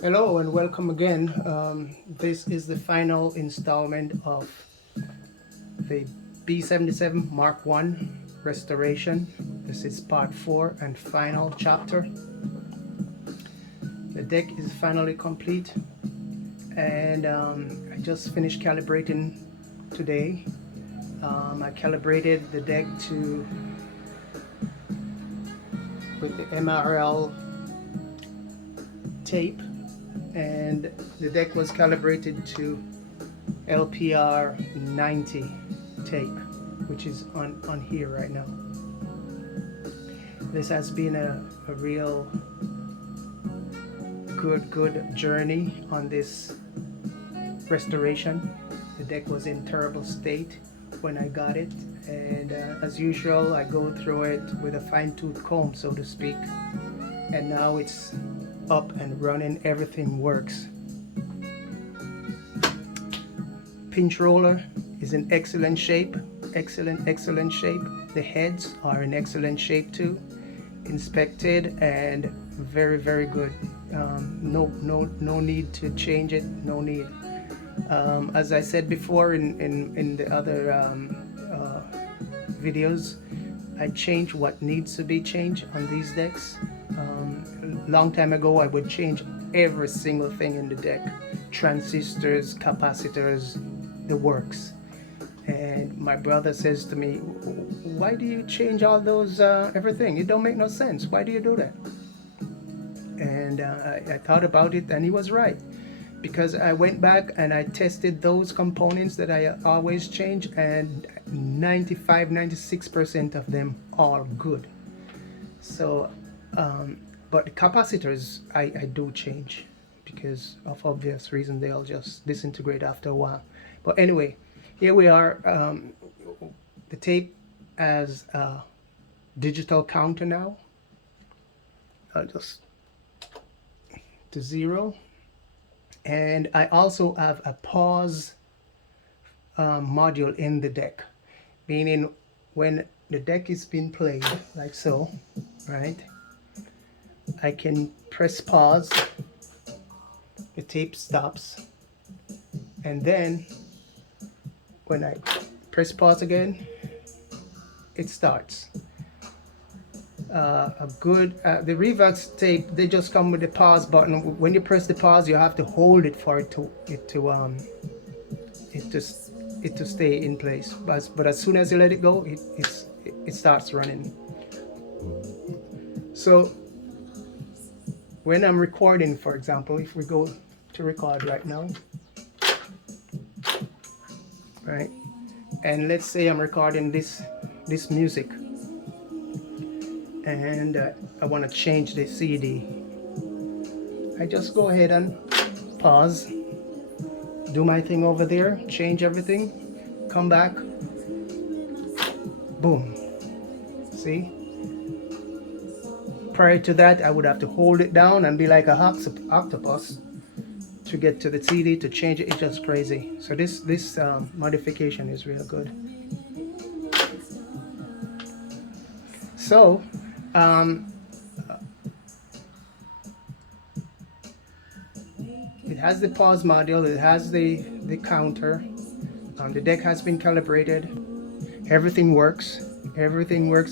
Hello and welcome again. This is the final installment of the B77 Mark I restoration. This is part 4 and final chapter. The deck is finally complete and I just finished calibrating today. I calibrated the deck with the MRL tape, and the deck was calibrated to LPR 90 tape, which is on here right now. This has been a real good journey on this restoration. The deck was in terrible state when I got it, and as usual I go through it with a fine-tooth comb, so to speak, and now it's up and running. Everything works. Pinch roller is in excellent shape. Excellent shape. The heads are in excellent shape too. Inspected and very good. No need to change it. No need. As I said before in the other videos, I change what needs to be changed on these decks. Long time ago I would change every single thing in the deck: transistors, capacitors, the works. And my brother says to me, why do you change all those everything? It don't make no sense. Why do you do that? And I thought about it, and he was right, because I went back and I tested those components that I always change, and 95-96% of them are good. So but the capacitors I do change because of obvious reason. They'll just disintegrate after a while. But anyway, here we are. The tape has a digital counter now. I'll just to 0, and I also have a pause module in the deck, meaning when the deck is being played like so, right, I can press pause, the tape stops, and then when I press pause again, it starts. The Revox tape, they just come with the pause button. When you press the pause, you have to hold it for it to stay in place. But as soon as you let it go, it starts running. So when I'm recording, for example, if we go to record right now, right, and let's say I'm recording this music, and I want to change the CD. I just go ahead and pause, do my thing over there, change everything, come back, boom. See? Prior to that, I would have to hold it down and be like a octopus to get to the CD to change it. It's just crazy. So this modification is real good. So it has the pause module, it has the counter. The deck has been calibrated. Everything works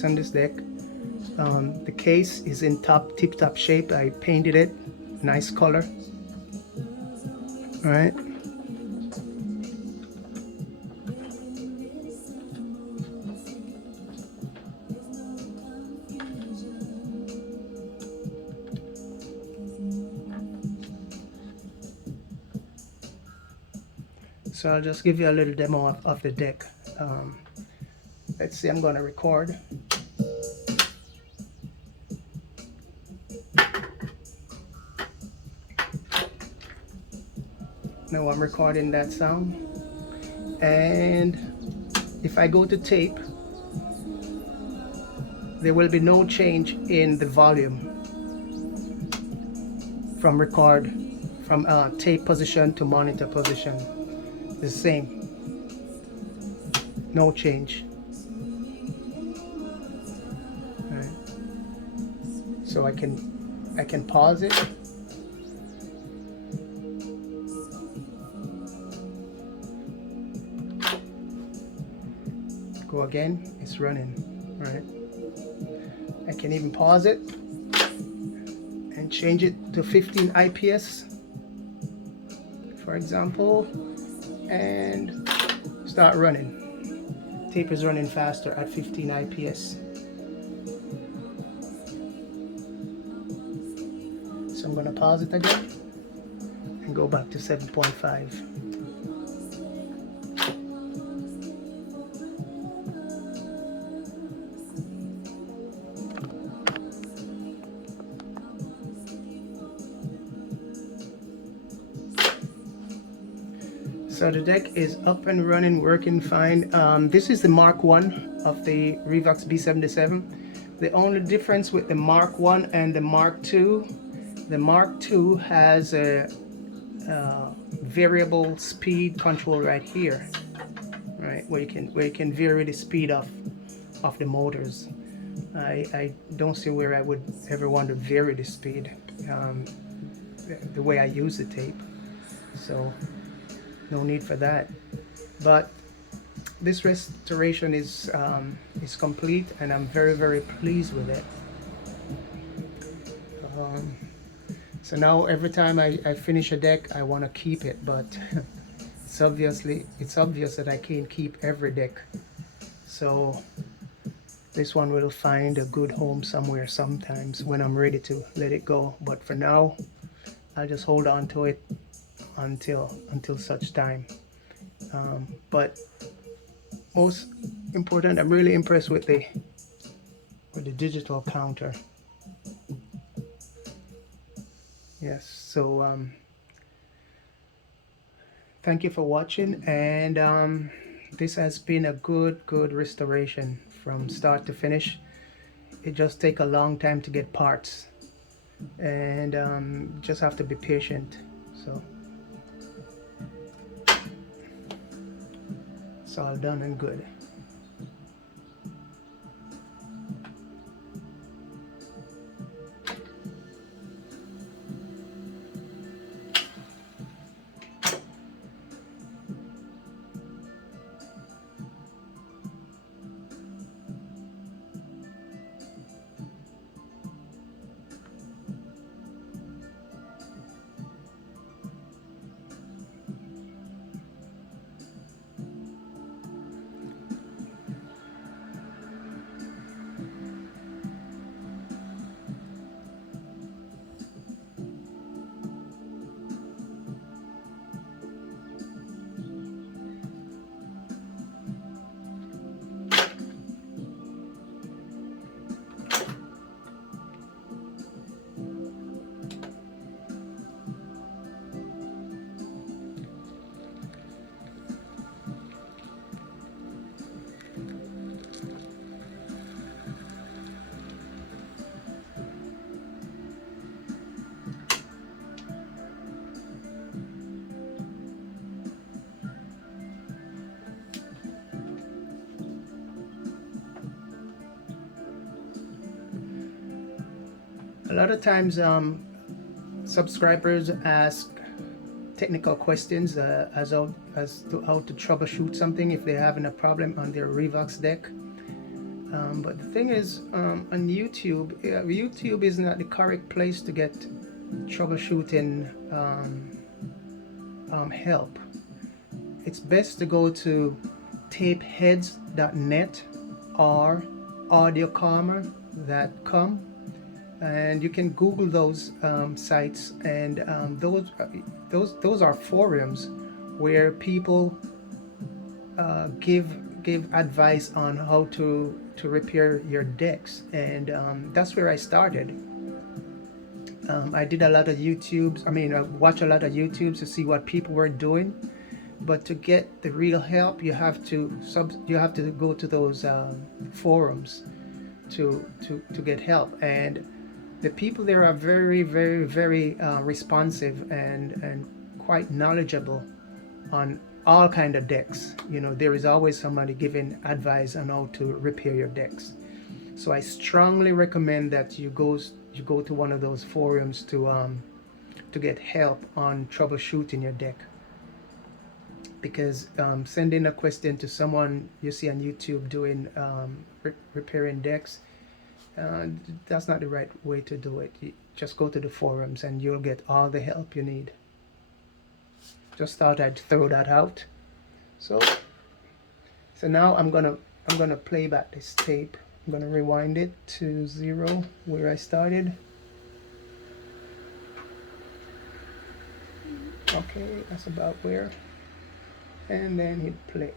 on this deck. The case is in tip-top shape. I painted it, nice color. All right. So I'll just give you a little demo of the deck. Let's see, I'm going to record. Now I'm recording that sound. And if I go to tape, there will be no change in the volume from tape position to monitor position. The same, no change. All right. So I can pause it, go again, it's running. Right, I can even pause it and change it to 15 IPS, for example, and start running. Tape is running faster at 15 IPS. So I'm going to pause it again and go back to 7.5. So the deck is up and running, working fine. This is the Mark 1 of the Revox B77. The only difference with the Mark 1 and the Mark 2, the Mark 2 has a variable speed control right here, right, where you can vary the speed of the motors. I don't see where I would ever want to vary the speed the way I use the tape, so no need for that. But this restoration is complete, and I'm very pleased with it. So now every time I finish a deck, I want to keep it, but it's obvious that I can't keep every deck. So this one will find a good home somewhere sometimes when I'm ready to let it go. But for now, I'll just hold on to it until such time. But most important, I'm really impressed with the digital counter. Yes, so thank you for watching, and this has been a good restoration from start to finish. It just takes a long time to get parts, and just have to be patient. So it's all done and good. A lot of times subscribers ask technical questions as to how to troubleshoot something if they're having a problem on their Revox deck. But the thing is, on YouTube, YouTube is not the correct place to get troubleshooting help. It's best to go to tapeheads.net or audiokarma.com, and you can Google those sites, and those are forums where people give advice on how to repair your decks, and that's where I started. I did a lot of I watched a lot of YouTubes to see what people were doing, but to get the real help, you have to go to those forums to get help, and the people there are very responsive and quite knowledgeable on all kind of decks. You know, there is always somebody giving advice on how to repair your decks. So I strongly recommend that you go to one of those forums to get help on troubleshooting your deck. because sending a question to someone you see on YouTube doing repairing decks, that's not the right way to do it. You just go to the forums and you'll get all the help you need. Just thought I'd throw that out. So now I'm gonna play back this tape. I'm gonna rewind it to 0 where I started. Okay, that's about where. And then hit play.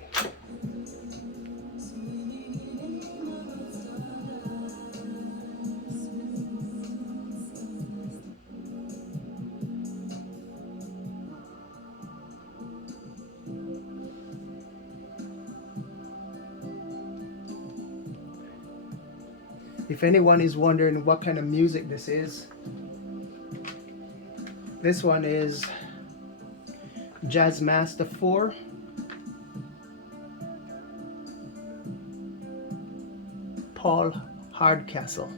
If anyone is wondering what kind of music this one is Jazz Master 4. Paul Hardcastle.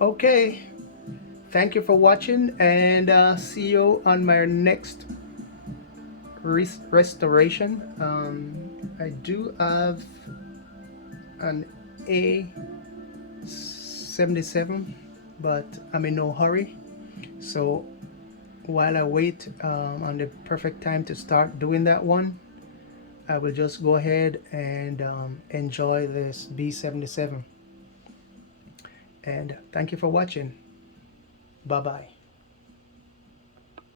Okay, thank you for watching, and see you on my next restoration. I do have an A77, but I'm in no hurry, so while I wait on the perfect time to start doing that one, I will just go ahead and enjoy this B77. And thank you for watching. Bye bye.